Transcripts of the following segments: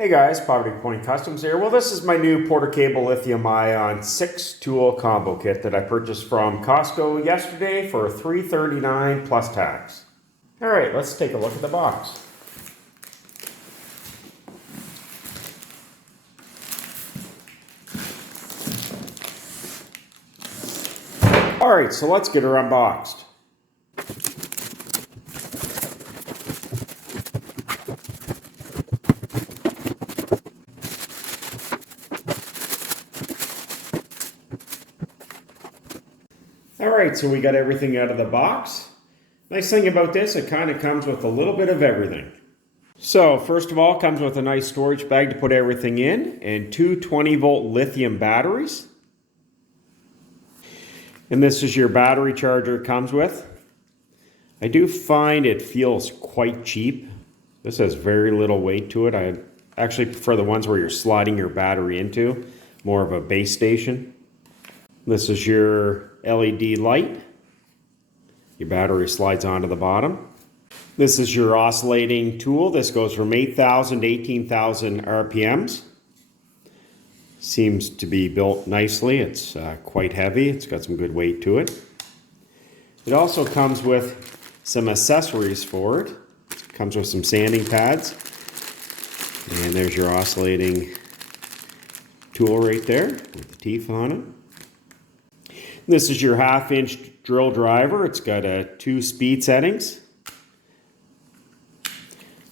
Hey guys, Poverty Point Customs here. Well, this is my new Porter Cable Lithium Ion 6-tool combo kit that I purchased from Costco yesterday for $3.39 plus tax. Alright, let's take a look at the box. Alright, so let's get her unboxed. Alright, so we got everything out of the box. Nice thing about this, it kind of comes with a little bit of everything. So, first of all, it comes with a nice storage bag to put everything in, and two 20-volt lithium batteries. And this is your battery charger it comes with. I do find it feels quite cheap. This has very little weight to it. I actually prefer the ones where you're sliding your battery into, more of a base station. This is your LED light. Your battery slides onto the bottom. This is your oscillating tool. This goes from 8,000 to 18,000 RPMs. Seems to be built nicely. It's quite heavy. It's got some good weight to it. It also comes with some accessories for it. It comes with some sanding pads. And there's your oscillating tool right there with the teeth on it. This is your 1/2-inch drill driver. It's got 2 speed settings.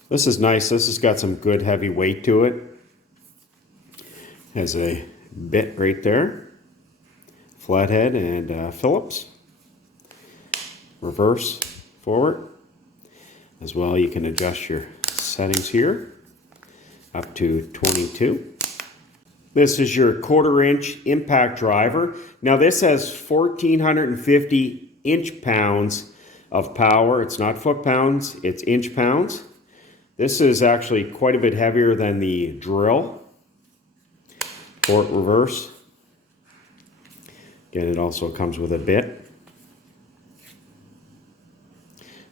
This is nice. This has got some good heavy weight to it. Has a bit right there. Flathead and Phillips. Reverse, forward. As well, you can adjust your settings here up to 22. This is your 1/4-inch impact driver. Now this has 1,450 inch-pounds of power. It's not foot-pounds, it's inch-pounds. This is actually quite a bit heavier than the drill. Port reverse. Again, it also comes with a bit.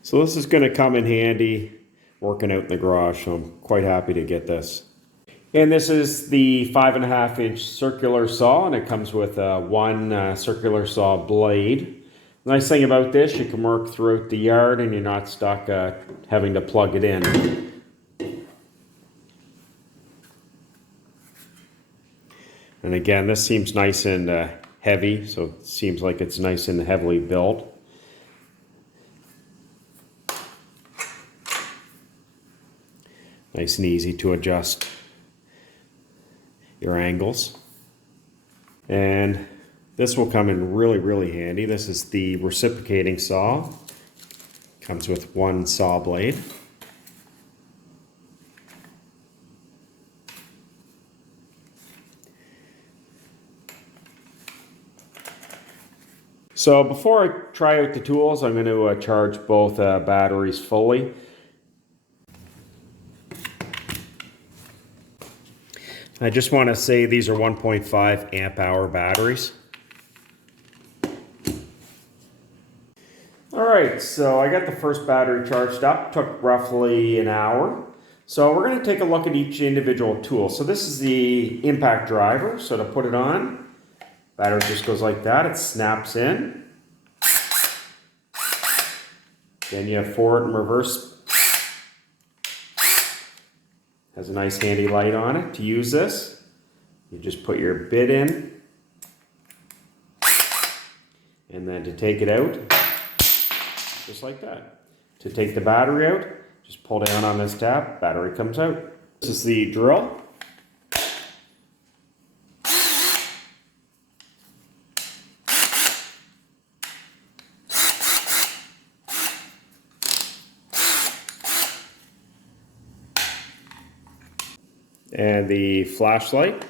So this is going to come in handy working out in the garage, so I'm quite happy to get this. And this is the 5.5-inch circular saw, and it comes with one circular saw blade. The nice thing about this, you can work throughout the yard and you're not stuck having to plug it in. And again, this seems nice and heavy, so it seems like it's nice and heavily built. Nice and easy to adjust your angles. And this will come in really handy. This is the reciprocating saw. Comes with one saw blade. So before I try out the tools, I'm going to charge both batteries fully. I just want to say these are 1.5 amp hour batteries. Alright, so I got the first battery charged up. Took roughly an hour. So we're going to take a look at each individual tool. So this is the impact driver. So to put it on, battery just goes like that. It snaps in. Then you have forward and reverse. Has a nice handy light on it. To use this, you just put your bit in, and then to take it out, just like that. To take the battery out, just pull down on this tab, battery comes out. This is the drill. And the flashlight.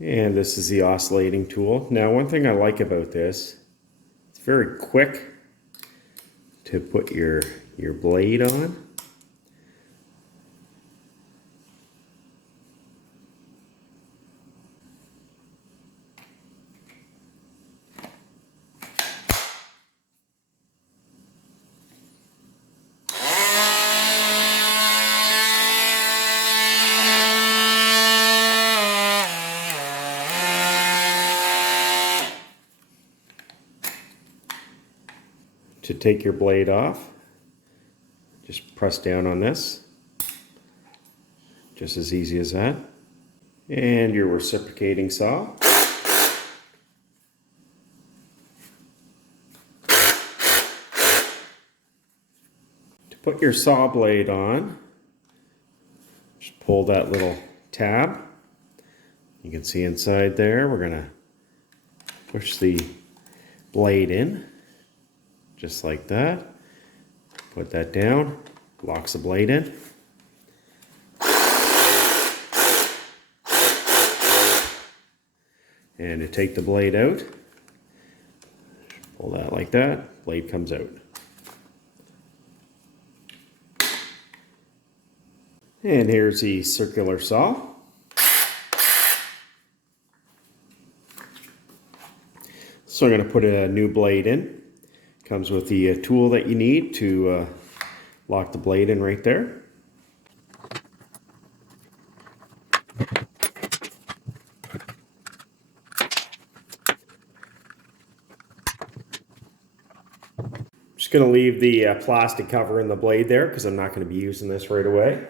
And this is the oscillating tool. Now, one thing I like about this, it's very quick to put your blade on. to take your blade off, just press down on this. Just as easy as that. And your reciprocating saw. To put your saw blade on, just pull that little tab. You can see inside there, we're gonna push the blade in, just like that. Put that down, locks the blade in. And to take the blade out, pull that like that, blade comes out. And here's the circular saw. So I'm going to put a new blade in. Comes with the tool that you need to lock the blade in right there. Just going to leave the plastic cover in the blade there because I'm not going to be using this right away.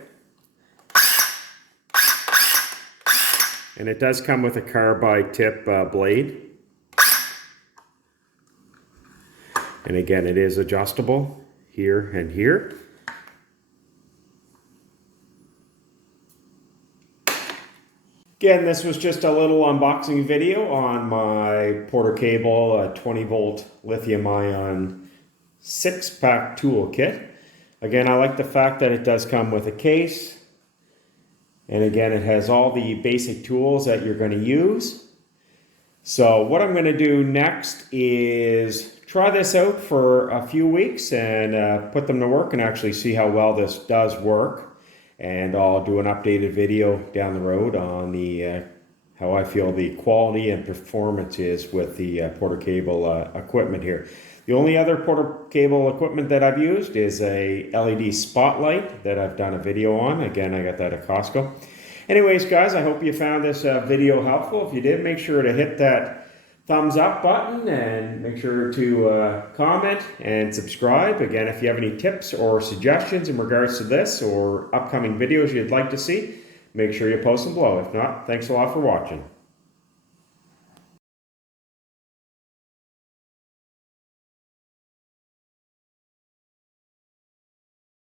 And it does come with a carbide tip blade. And again, it is adjustable here and here. Again, this was just a little unboxing video on my Porter Cable 20 volt lithium ion 6-pack toolkit. Again, I like the fact that it does come with a case. And again, it has all the basic tools that you're going to use. So what I'm going to do next is try this out for a few weeks and put them to work and actually see how well this does work. And I'll do an updated video down the road on the how I feel the quality and performance is with the Porter Cable equipment here. The only other Porter Cable equipment that I've used is a LED spotlight that I've done a video on. Again, I got that at Costco. Anyways, guys, I hope you found this video helpful. If you did, make sure to hit that thumbs up button and make sure to comment and subscribe. Again, if you have any tips or suggestions in regards to this or upcoming videos you'd like to see, make sure you post them below. If not, thanks a lot for watching.